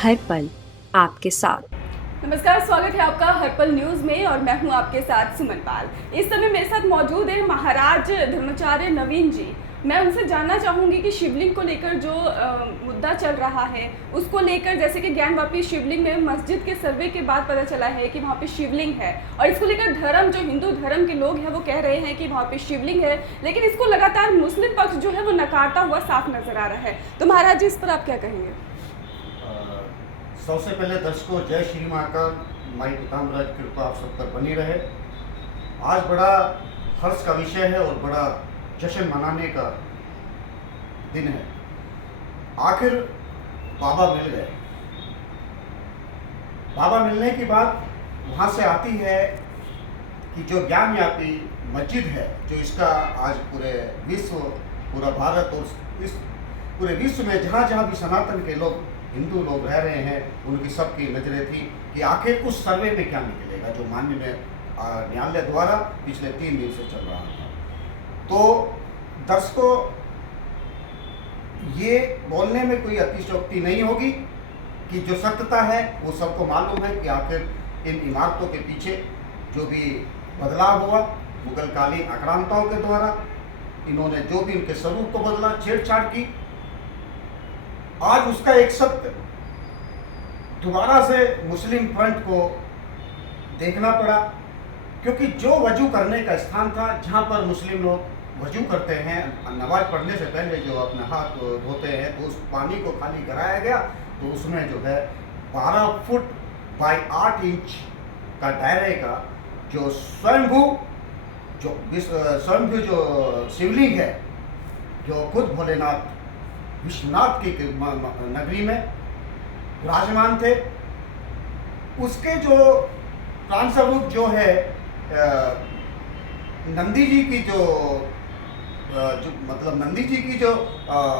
हर पल आपके साथ। नमस्कार, स्वागत है आपका हर्पल न्यूज़ में और मैं हूं आपके साथ सुमन पाल। इस समय मेरे साथ मौजूद है महाराज धर्माचार्य नवीन जी। मैं उनसे जानना चाहूँगी कि शिवलिंग को लेकर जो मुद्दा चल रहा है उसको लेकर, जैसे कि ज्ञानवापी शिवलिंग में मस्जिद के सर्वे के बाद पता चला है कि वहाँ पे शिवलिंग है, और इसको लेकर धर्म, जो हिंदू धर्म के लोग हैं वो कह रहे हैं कि वहाँ पे शिवलिंग है, लेकिन इसको लगातार मुस्लिम पक्ष जो है वो नकारता हुआ साफ नजर आ रहा है। तो महाराज जी, इस पर आप क्या कहेंगे? सबसे पहले दर्शकों, जय श्री महाकाल। माई पिताम्बरा की कृपा आप सब पर बनी रहे। आज बड़ा हर्ष का विषय है और बड़ा जश्न मनाने का दिन है। आखिर बाबा मिल गए। बाबा मिलने की बात वहाँ से आती है कि जो ज्ञानव्यापी मस्जिद है, जो इसका आज पूरे विश्व, पूरा भारत और इस पूरे विश्व में जहाँ जहाँ भी सनातन के लोग, हिंदू लोग रह रहे हैं, उनकी सबकी नज़रें थी कि आखिर उस सर्वे में क्या निकलेगा जो माननीय न्यायालय द्वारा पिछले 3 दिन से चल रहा था। तो दर्शकों, ये बोलने में कोई अतिशयोक्ति नहीं होगी कि जो सत्यता है वो सबको मालूम है कि आखिर इन इमारतों के पीछे जो भी बदलाव हुआ मुगलकालीन आक्रांताओं के द्वारा, इन्होंने जो भी उनके स्वरूप को बदला, छेड़छाड़ की, आज उसका एक सत्य दोबारा से मुस्लिम फ्रंट को देखना पड़ा। क्योंकि जो वजू करने का स्थान था, जहाँ पर मुस्लिम लोग वजू करते हैं, नमाज पढ़ने से पहले जो अपने हाथ धोते हैं, तो उस पानी को खाली कराया गया। तो उसमें जो है 12 फुट बाई 8 इंच का दायरे का जो स्वयंभू जो शिवलिंग है, जो खुद भोलेनाथ विश्वनाथ की नगरी में विराजमान थे, उसके जो प्राणस्वरूप जो है नंदी जी की जो मतलब नंदी जी की जो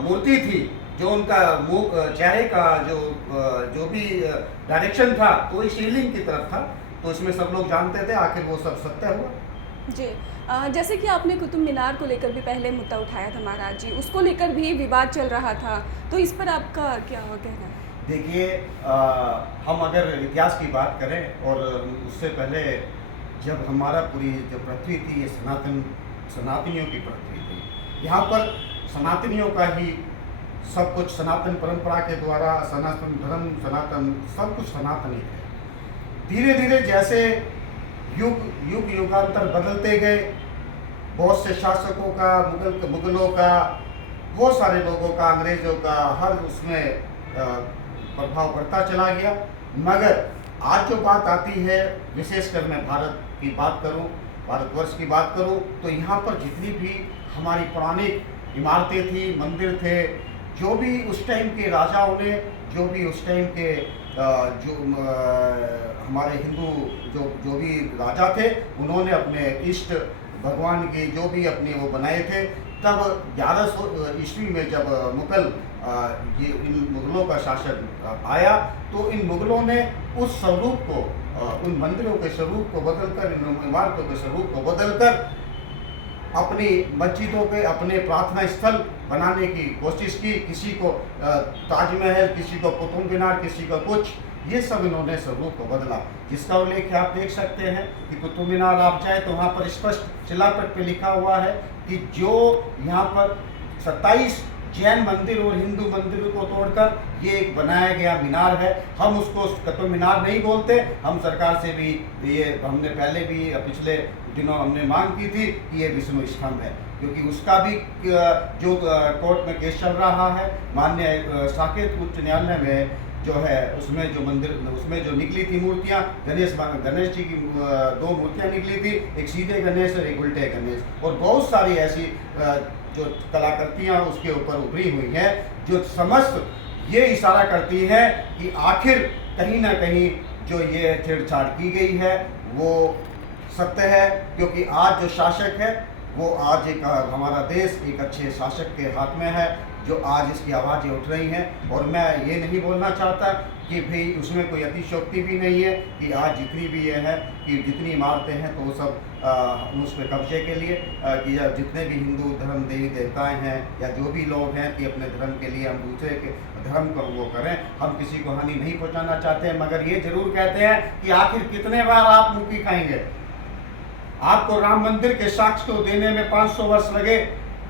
मूर्ति थी, जो उनका मुंह, चेहरे का जो भी डायरेक्शन था, तो इस शिवलिंग की तरफ था। तो इसमें सब लोग जानते थे, आखिर वो सब सत्य हुआ। जी, जैसे कि आपने कुतुब मीनार को लेकर भी पहले मुद्दा उठाया था महाराज जी, उसको लेकर भी विवाद चल रहा था, तो इस पर आपका क्या कहना है? देखिए, हम अगर इतिहास की बात करें, और उससे पहले जब हमारा पूरी जो पृथ्वी थी, ये सनातनियों की पृथ्वी थी। यहाँ पर सनातनियों का ही सब कुछ, सनातन परंपरा के द्वारा, सनातन धर्म, सनातन सब कुछ सनातनी थे। धीरे धीरे जैसे युगांतर बदलते गए, बहुत से शासकों का, मुगलों का, बहुत सारे लोगों का, अंग्रेजों का, हर उसमें प्रभाव बढ़ता चला गया। मगर आज जो बात आती है, विशेषकर मैं भारत की बात करूं, भारतवर्ष की बात करूं, तो यहाँ पर जितनी भी हमारी पुरानी इमारतें थी, मंदिर थे, जो भी उस टाइम के राजाओं ने, जो भी उस टाइम के हमारे हिंदू जो भी राजा थे, उन्होंने अपने इष्ट भगवान की जो भी अपने वो बनाए थे। तब 1100 ईस्वी में जब इन मुगलों का शासन आया, तो इन मुगलों ने उस स्वरूप को, उन मंदिरों के स्वरूप को बदलकर, इन इमारतों के स्वरूप को बदलकर अपनी मस्जिदों के, अपने प्रार्थना स्थल बनाने की कोशिश की। किसी को ताजमहल, किसी को कुतुब मीनार, किसी को कुछ, ये सब इन्होंने स्वरूप को बदला। जिसका उल्लेख आप देख सकते हैं कि कुतुब मीनार आप जाए तो वहाँ पर स्पष्ट शिलापट पे लिखा हुआ है कि जो यहाँ पर 27 जैन मंदिर और हिंदू मंदिरों को तोड़कर ये एक बनाया गया मीनार है। हम उसको कुतुब मीनार नहीं बोलते। हम सरकार से भी ये, हमने पहले भी पिछले दिनों हमने मांग की थी कि ये विष्णु स्तंभ है, क्योंकि उसका भी जो कोर्ट में केस चल रहा है, माननीय साकेत उच्च न्यायालय में जो है, उसमें जो मंदिर, उसमें जो निकली थी मूर्तियाँ, गणेश जी की 2 मूर्तियाँ निकली थी, एक सीधे गणेश और एक उल्टे गणेश, और बहुत सारी ऐसी जो कलाकृतियाँ उसके ऊपर उभरी हुई हैं, जो समस्त ये इशारा करती है कि आखिर कहीं ना कहीं जो ये छेड़छाड़ की गई है वो सत्य है। क्योंकि आज जो शासक है वो आज एक हमारा देश एक अच्छे शासक के हाथ में है, जो आज इसकी आवाज़ें उठ रही हैं। और मैं ये नहीं बोलना चाहता कि भाई उसमें कोई अतिशयोक्ति भी नहीं है कि आज जितनी भी ये है कि जितनी इमारतें हैं तो वो सब उस पर कब्जे के लिए कि जितने भी हिंदू धर्म देवी देवताएं हैं या जो भी लोग हैं कि अपने धर्म के लिए हम दूसरे के धर्म को वो करें, हम किसी को हानि नहीं पहुंचाना चाहते हैं। मगर ये जरूर कहते हैं कि आखिर कितने बार आप मुक्की खाएंगे। आपको राम मंदिर के साक्ष्य को देने में 500 वर्ष लगे,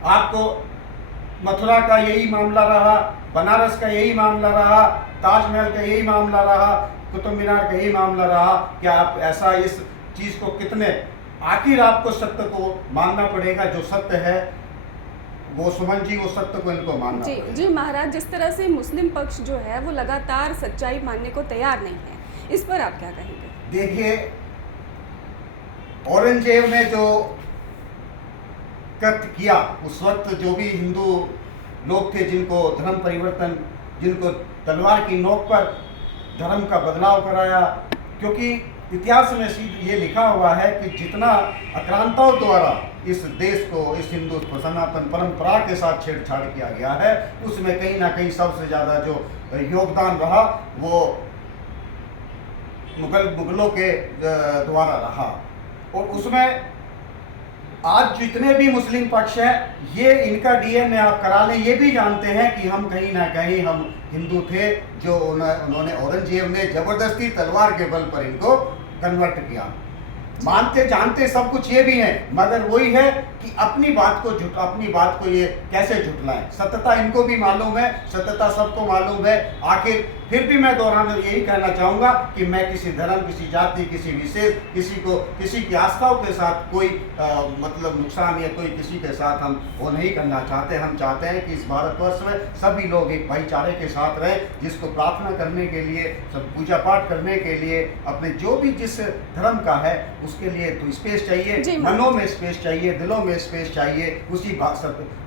आपको मथुरा का यही मामला रहा, बनारस का यही मामला रहा, ताजमहल का यही मामला रहा, कुतुब मीनार का यही मामला रहा। क्या आप ऐसा इस चीज़ को कितने, आखिर आपको सत्य को मानना पड़ेगा। जो सत्य है वो सुमन जी, वो सत्य को इनको मानना जी पड़ेगा। जी महाराज, जिस तरह से मुस्लिम पक्ष जो है वो लगातार सच्चाई मानने को तैयार नहीं है, इस पर आप क्या कहेंगे? देखिए, औरंगजेब ने जो कृत्य किया, उस वक्त जो भी हिंदू लोग थे जिनको धर्म परिवर्तन, जिनको तलवार की नोक पर धर्म का बदलाव कराया, क्योंकि इतिहास में ये लिखा हुआ है कि जितना आक्रांताओं द्वारा इस देश को, इस हिंदू सनातन परंपरा के साथ छेड़छाड़ किया गया है, उसमें कहीं ना कहीं सबसे ज़्यादा जो योगदान रहा वो मुगलों के द्वारा रहा। और उसमें आज जितने भी मुस्लिम पक्ष हैं, ये इनका डीएनए आप करा लें, ये भी जानते हैं कि हम कहीं ना कहीं हम हिंदू थे, जो उन्होंने औरंगजेब ने जबरदस्ती तलवार के बल पर इनको कन्वर्ट किया। मानते जानते सब कुछ ये भी हैं, मगर वही है कि अपनी बात को ये कैसे झुटलाएं। सत्यता इनको भी मालूम है, सत्यता सबको मालूम है। आखिर फिर भी मैं दोहराना यही कहना चाहूँगा कि मैं किसी धर्म, किसी जाति, किसी विशेष, किसी की आस्थाओं के साथ कोई मतलब नुकसान या कोई किसी के साथ हम वो नहीं करना चाहते। हम चाहते हैं कि इस भारतवर्ष में सभी लोग एक भाईचारे के साथ रहें, जिसको प्रार्थना करने के लिए, सब पूजा पाठ करने के लिए, अपने जो भी जिस धर्म का है उसके लिए तो स्पेस चाहिए, मनों में स्पेस चाहिए, दिलों में स्पेस चाहिए। उसी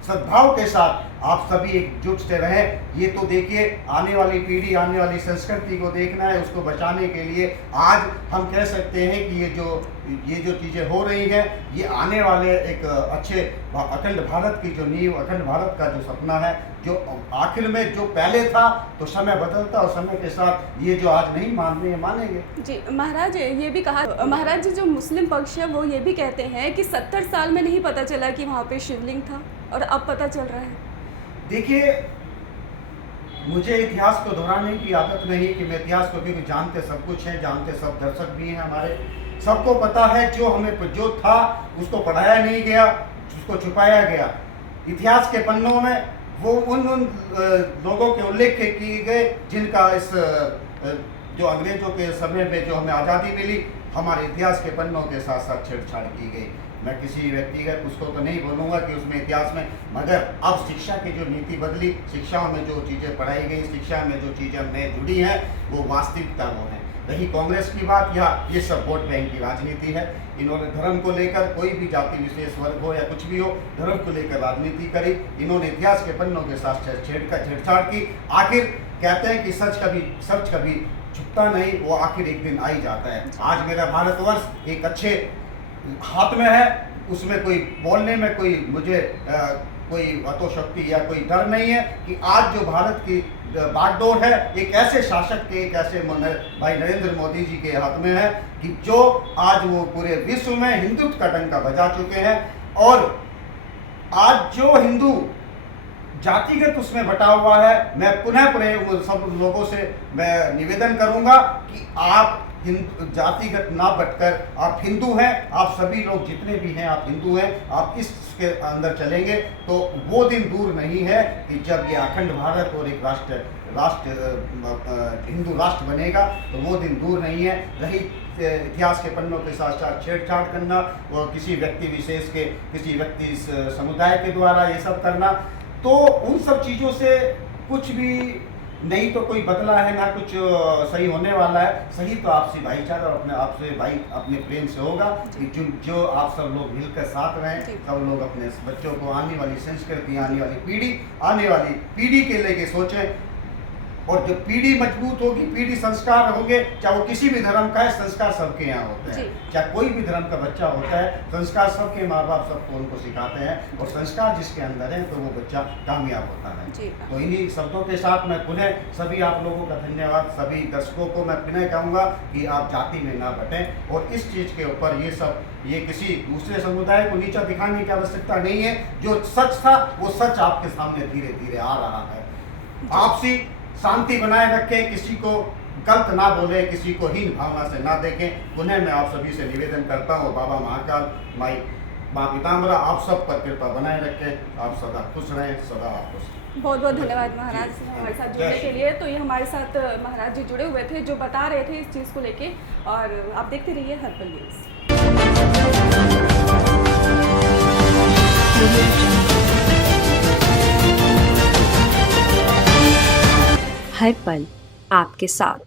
सद्भाव के साथ आप सभी एकजुट से रहें। ये तो देखिए, आने वाली पीढ़ी, आने वाली संस्कृति को देखना है, उसको बचाने के लिए आज हम कह सकते हैं कि ये जो चीज़ें हो रही हैं, ये आने वाले एक अच्छे अखंड भारत की जो नींव, अखंड भारत का जो सपना है, जो आखिर में जो पहले था, तो समय बदलता और समय के साथ ये जो आज नहीं मान रहे हैं मानेंगे। जी महाराज, ये भी कहा महाराज जी, जो मुस्लिम पक्ष है वो ये भी कहते हैं कि 70 साल में नहीं पता चला कि वहाँ पे शिवलिंग था और अब पता चल रहा है। देखिए, मुझे इतिहास को दोहराने की आदत नहीं कि मैं इतिहास को, क्योंकि जानते सब कुछ है, जानते सब दर्शक भी हैं हमारे, सबको पता है जो हमें जो था उसको पढ़ाया नहीं गया, उसको छुपाया गया। इतिहास के पन्नों में वो उन लोगों के उल्लेख किए गए जिनका इस जो अंग्रेजों के समय में जो हमें आज़ादी मिली, हमारे इतिहास के पन्नों के साथ साथ छेड़छाड़ की गई। मैं किसी व्यक्तिगत उसको तो नहीं बोलूँगा कि उसमें इतिहास में, मगर अब शिक्षा की जो नीति बदली, शिक्षाओं में जो चीज़ें पढ़ाई गई, शिक्षा में जो चीज़ें हमें जुड़ी हैं, वो वास्तविकता वो है। रही कांग्रेस की बात, या ये सब वोट बैंक की राजनीति है। इन्होंने धर्म को लेकर, कोई भी जाति विशेष वर्ग हो या कुछ भी हो, धर्म को लेकर राजनीति करी। इन्होंने इतिहास के पन्नों के साथ छेड़छाड़ की। आखिर कहते हैं कि सच कभी छुपता नहीं, वो आखिर एक दिन आ ही जाता है। आज मेरा भारतवर्ष एक अच्छे हाथ में है, उसमें कोई बोलने में कोई मुझे कोई अतोशक्ति या कोई डर नहीं है कि आज जो भारत की बागडोर है एक ऐसे शासक के, एक ऐसे भाई नरेंद्र मोदी जी के हाथ में है कि जो आज वो पूरे विश्व में हिंदुत्व का डंका बजा चुके हैं। और आज जो हिंदू जातिगत उसमें बटा हुआ है, मैं पुनः सब लोगों से मैं निवेदन करूंगा कि आप जातिगत ना बटकर आप हिंदू हैं, आप सभी लोग जितने भी हैं आप हिंदू हैं। आप इसके अंदर चलेंगे तो वो दिन दूर नहीं है कि जब ये अखंड भारत और एक राष्ट्र हिंदू राष्ट्र बनेगा, तो वो दिन दूर नहीं है। रही इतिहास के पन्नों के साथ साथ छेड़छाड़ करना और किसी व्यक्ति विशेष के, किसी व्यक्ति समुदाय के द्वारा ये सब करना, तो उन सब चीज़ों से कुछ भी नहीं तो कोई बदला है, ना कुछ सही होने वाला है। सही तो आपसी भाईचारा और आपसे अपने प्रेम से होगा कि जो आप सब लोग मिलकर साथ रहें, सब लोग अपने बच्चों को, आने वाली संस्कृति, आने वाली पीढ़ी के लेके सोचें। और जब पीढ़ी मजबूत होगी, पीढ़ी संस्कार होंगे, चाहे वो किसी भी धर्म का है, संस्कार सबके यहाँ होते हैं। चाहे कोई भी धर्म का बच्चा होता है, संस्कार सबके माँ बाप सबको उनको सिखाते हैं, और संस्कार जिसके अंदर है तो वो बच्चा कामयाब होता है। तो इन्हीं शब्दों के साथ मैं पुनः सभी आप लोगों का धन्यवाद, सभी दर्शकों को मैं पुनः कहूँगा कि आप जाति में ना बटें, और इस चीज़ के ऊपर ये किसी दूसरे समुदाय को नीचा दिखाने की आवश्यकता नहीं है। जो सच था वो सच आपके सामने धीरे धीरे आ रहा है। आपसी शांति बनाए रखें, किसी को गलत ना बोले, किसी को हीन भावना से ना देखें। पुनः मैं आप सभी से निवेदन करता हूँ, बाबा महाकाल, माँ पीताम्बरा, आप सब पर कृपा बनाए रखें। आप सदा खुश रहें, सदा आप खुश। बहुत बहुत धन्यवाद महाराज हमारे साथ जुड़ने के लिए। तो ये हमारे साथ महाराज जी जुड़े हुए थे, जो बता रहे थे इस चीज़ को लेके। और आप देखते रहिए हर्पल न्यूज़। हर पल आपके साथ।